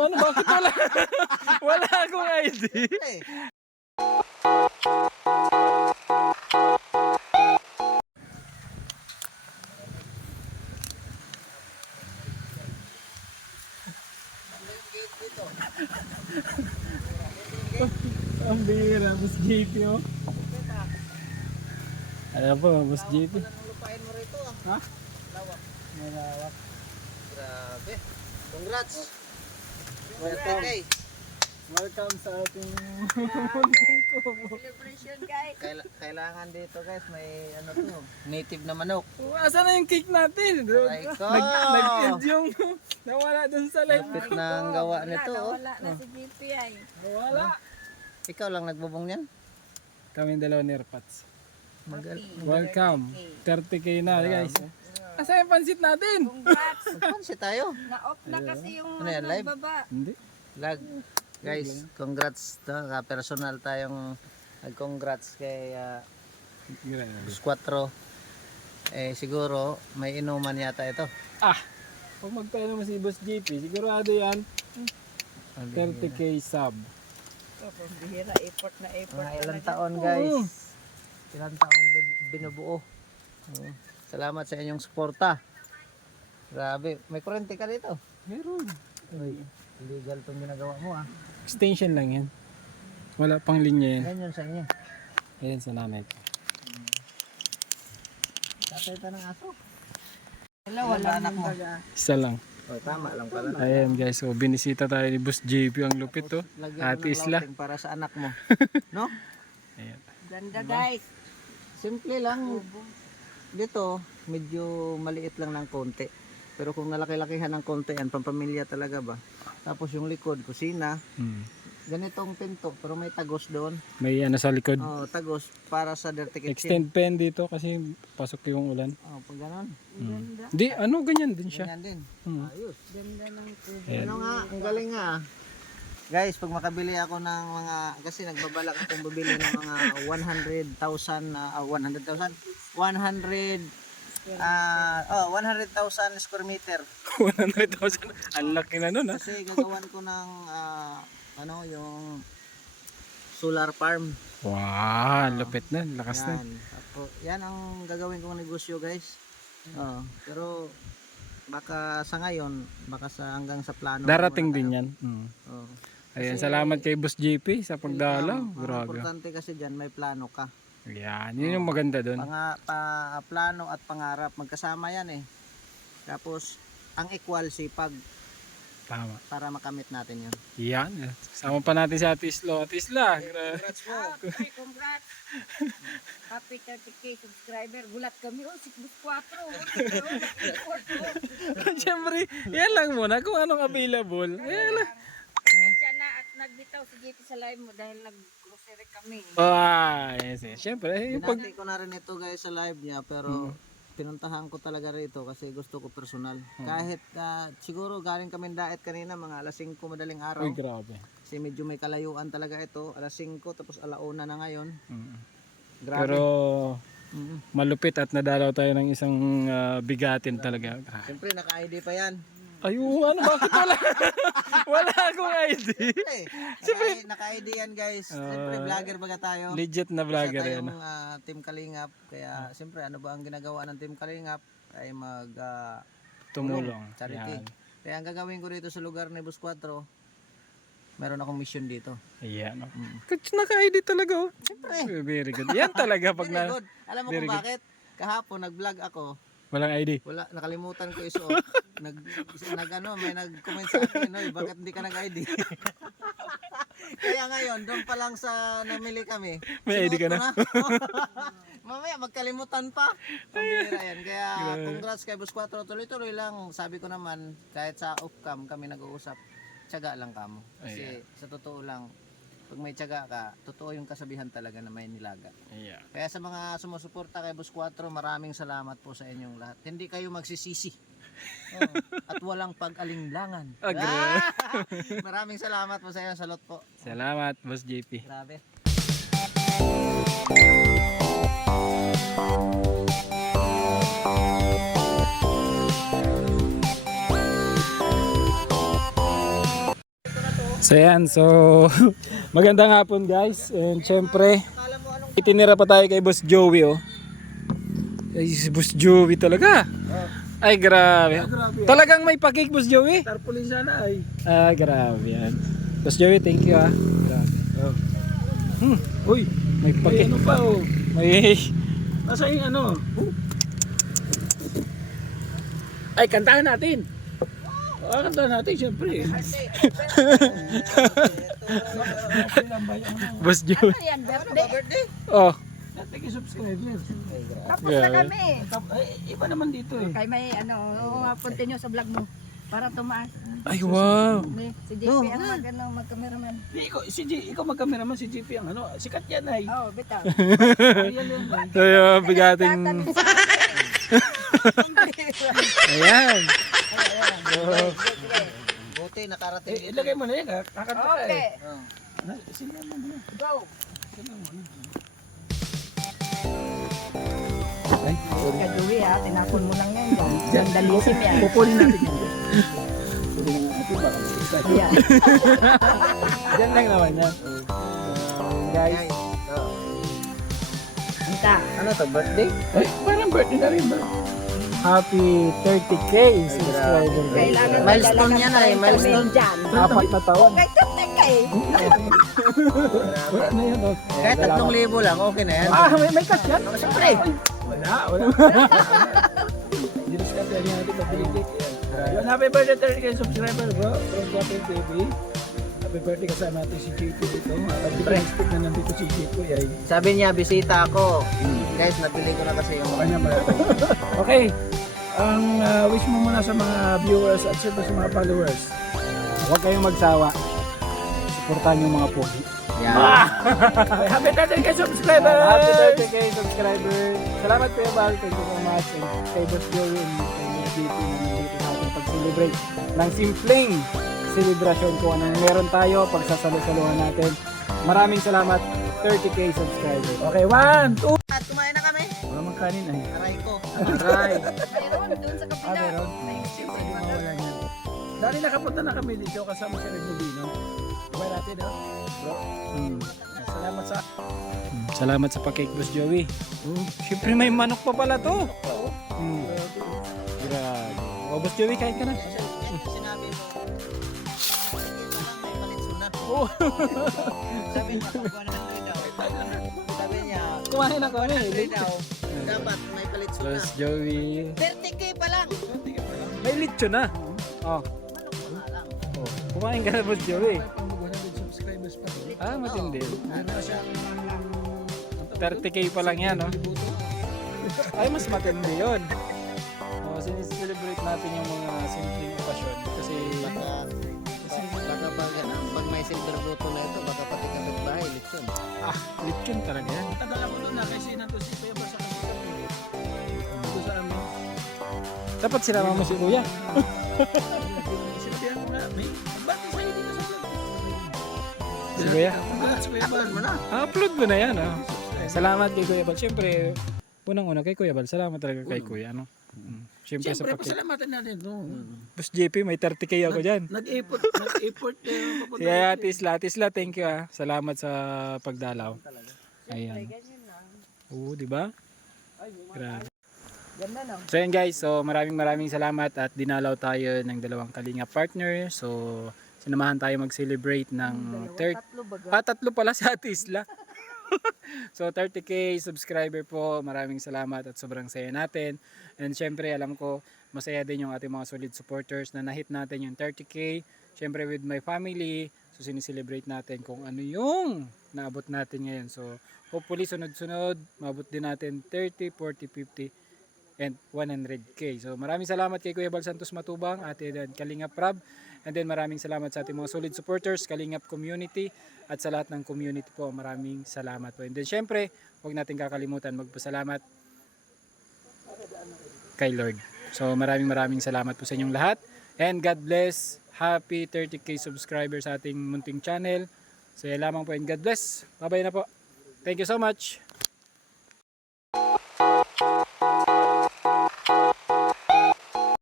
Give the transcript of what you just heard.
Ano, bakit wala? Wala akong ID. Eh, Ang bihira, Boss JP oh. Ano po, Boss JP? Wala nang lupain mo rito ah. Ha? Lawak. Malawak. Grabe. Congrats. Welcome. Okay. Welcome sa ating Celebration guys. Kailangan dito guys, may ano to, native na manok. Asan na yung cake natin? Aray ko. Nag-end yung nawala dun sa live. Lapit na ang gawa nito. Oh. Wala na si GPI. Nawala. Ikaw lang nagbubong niyan? Kaming dalawa ni Airpods. Magal. Welcome. 30k na guys. Asa yung pansit natin? Congrats. Magpansi tayo. Na-off na kasi yung Ano yan, live? baba. Hindi. Lag. Guys, congrats. Personal tayong nag-congrats kay Grabe. Squatro. Eh siguro may inuman yata ito. Ah! Pag magtayo naman si Boss JP, sigurado yan. 30k sub. Oh, bihira, effort na effort. Mga ilang talaga. taon guys. Ilang taong binubuo. Salamat sa inyong suporta. Grabe, may kurente ka dito. Meron. Uy, illegal tong ginagawa mo ah. Extension lang yan. Wala pang linya yan. Ganyan sa inyo. Ayan sa nanay ko. Tatay ta ng aso. Wala, Wala anak mo. Isa lang. Oh, tama lang pala. Ayan guys, so binisita tayo ni Boss JP ang lupit to. Lagyan mo Ate ng Isla. lauting para sa anak mo. No? Ayan. Ganda guys. Simple lang. Dito, medyo maliit lang ng konti. Pero kung nalaki-lakihan ng konti yan, pampamilya talaga ba? Tapos yung likod, kusina. Hmm. Ganitong pinto, pero may tagos doon. May ano sa likod. Oh, tagos para sa dirty kitchen. Extend pen dito kasi pasok yung ulan. Oh, pag ganon. Ganda. Di, ano ganyan din siya. Ganyan din. Hmm. Ayos. Ganda ng tubig. Ayan. Ano nga, ang galing nga. Guys, pag makabili ako ng mga, kasi nagbabalak akong bibili ng mga 100,000, 100,000? 100,000 square meter. 100,000. Ang laki na nun ha. Kasi gagawan ko ng, yung solar farm. Wow, lupit na. Lakas na. Yan. Yan ang gagawin kong negosyo guys. Pero baka sa ngayon, baka hanggang sa plano. Darating muna din tayo. yan. Hmm. Oo. Ayan, salamat kay Boss JP sa pagdalaw. Ang Grabe. importante kasi dyan, may plano ka. Yan, yun yung maganda doon. Plano at pangarap, magkasama yan eh. Tapos, ang equal sipag Tama. para makamit natin yan. Yan. Sama pa natin si Ate Isla. Ate Isla. Congrats mo! Okay, congrats. Happy 30k subscriber. Gulat kami. Oh, 6+4. Siyempre, yan lang muna kung anong available. Yan lang. Siya na at nagbitaw si JP sa live mo dahil nag-grocery kami. Yes, yes. Siyempre, yung pag... Pinati ko na rin ito guys sa live niya, pero pinuntahan ko talaga rito kasi gusto ko personal. Kahit siguro galing kami daet kanina mga alas 5 madaling araw. Uy, grabe. Kasi medyo may kalayuan talaga ito. Alas 5 tapos alauna na ngayon. Mm. Grabe. Pero Mm. malupit at nadalaw tayo ng isang bigatin talaga. Siyempre naka-ID pa yan. Ayun, ano, bakit wala? Wala akong ID. Naka-ID yan guys. Siyempre vlogger baga tayo. Legit na vlogger Isa yan. tayong Team Kalingap. Kaya siyempre ano ba ang ginagawa ng Team Kalingap? Ay Tumulong. charity. Yan. Kaya ang gagawin ko dito sa lugar ni Boss 4, meron akong mission dito. Ayan. Naka-ID talaga. Oh. Siyempre. Very good. Yan talaga pag Very na... good. Alam mo very kung good. bakit? Kahapon nag-vlog ako. Walang ID. Wala, nakalimutan ko isuot. May nag-comment sa akin, "Oy, bakit hindi ka nag-ID?" Kaya ngayon, doon pa lang sa namili kami. May ID ka sinuot na? ko Mamaya magkalimutan pa. Pambihira yan. Kaya congrats kay Boss 4. Tuloy-tuloy lang. Sabi ko naman, kahit sa off-cam kami nag-uusap, tiyaga lang kamo. Kasi sa totoo lang, pag may tiyaga ka, totoo yung kasabihan talaga na may nilaga. Yeah. Kaya sa mga sumusuporta kay Boss 4, maraming salamat po sa inyong lahat. Hindi kayo magsisisi. At walang pag-alinglangan. Maraming salamat po sa inyo. Salot po. Salamat, Boss JP. Grabe. So yan, so magandang hapon guys. And syempre, itinira pa tayo kay Boss Joey oh. Ay, si Boss Joey talaga. Ay grabe. Talagang may pakik Boss Joey. Tarpaulin sana ay. Ah, grabe yan. Boss Joey, thank you ah. Grabe. Uy, may May pakik. ano pa oh. May Nasa yung ano. Ay, kantahan natin. Kantahan natin syempre. Boss Joey. Ano yan, birthday? Oh, Natin yung subscribers. Tapos na kami. Ay, iba naman dito eh. Kay may continue sa vlog mo. Para tumaas. ay wow. Si JP ang mag-cameraman. Ikaw magkameraman, si GP ang ano. Sikat yan ay. Oh, bitaw. Ayan yan ay. So yung bigating. Ayan. Buti nakarating. Ilagay mo na yan, kakanta ka Okay. eh. Sino mo na? Go. Ay, Kaya Joey ha, tinapon mo lang yan dyan. Vandalism yan. pupulin natin yan. Ayan. Diyan lang naman yan. Guys. Anta. Ano to, birthday? Ay, parang birthday na rin ba? Happy 30k subscriber. Kailangan Milestone yan ay, milestone. Dyan. 4 na taon. Okay, tutik ka eh. Wala na yan. Oh. Kahit 3,000 lang, okay na yan. May cash yan? Siyempre. Wala. Diniskat yan natin pabiligit. Yun, happy birthday 30k subscriber bro. From Japin TV. Happy birthday kasama natin si JP dito. Pag-stick na nandito si JP. Ay, Sabi niya, bisita ako. Guys, nabili ko na kasi yung kanya malaki. Okay. Ang wish mo muna sa mga viewers at siyempre sa mga followers. Huwag kayong magsawa. Suportahan yung mga pogi. yan. Okay, happy 30k subscriber! Happy 30k subscriber. Salamat Kuya Bal. Thank you so much. And kay Boss Joey and kay Boss JP na nandito sa ating pag-celebrate ng simpleng celebration kung anong meron tayo, pagsasalo-saluhan natin. Maraming salamat. 30k subscriber. Okay, 1, 2. At kumain na kami. Wala mang kanin ay. Aray ko. Aray. Mayroon, doon sa kapila. meron? Ay, Siyempre, di mawala niyan. Dali nakapunta na kami dito kasama si Red Nubino. Kumain natin, no? Bro, salamat sa... Salamat sa pakik Boss Joey. Siyempre may manok pa pala to. Grabe. O Boss Joey, kahit ka na. Yan yung sinabi mo. May palitso na. Sabi niya, pag 100 daw. Sabi niya, Kumain ako na 100 daw. Dapat may palitso na. Boss Joey. 30k pa lang. May lechon na. Oh. Oh. Kumain ka na Boss Joey. Pang 100 subscribers pa. Ah, matindi. Meron na siya. 30k pa lang yan, no? Ay, mas matindi yun. Oh, sinicelebrate natin yung mga simpleng okasyon. Kasi, Baka pag may silver buto na ito, baka pati kapitbahay, lechon. lechon talaga yan. Tagal ako doon na kasi nato si Kuya Bal sa kanila. Dito sa amin. Dapat sinama mo si Kuya. Sinabihan ko nga, may bati sa'yo dito sa vlog. Si Kuya. Congrats, Kuya Bal. Mo na. Upload mo na yan, oh. Salamat kay Kuya Bal. Siyempre, unang-una kay Kuya Bal. Salamat talaga kay Kuya, ano? Siyempre sa Siyempre, pakik. pasalamatan natin. No? Boss JP, may 30k ako dyan. Nag-effort papunta. Si Tisla, thank you ah. Salamat sa pagdalaw. Ayan. Oo, di ba? Grabe. Ganda no? So yan guys, so maraming salamat at dinalaw tayo ng dalawang Kalinga partner. So sinamahan tayo mag-celebrate ng tatlo baga. tatlo pala si Ate Isla. So 30k subscriber po. Maraming salamat at sobrang saya natin. And syempre alam ko masaya din yung ating mga solid supporters na nahit natin yung 30k. Syempre with my family, so sinicelebrate natin kung ano yung naabot natin ngayon. So hopefully sunod-sunod maabot din natin 30, 40, 50 and 100k. So maraming salamat kay Kuya Bal Santos Matubang, Ate Dan Kalingap Rab. And then maraming salamat sa ating mga solid supporters, Kalingap community at sa lahat ng community po. Maraming salamat po. And then syempre, huwag natin kakalimutan magpasalamat kay Lord. So maraming salamat po sa inyong lahat. And God bless. Happy 30k subscribers sa ating munting channel. So yan lamang po and God bless. Bye-bye na po. Thank you so much.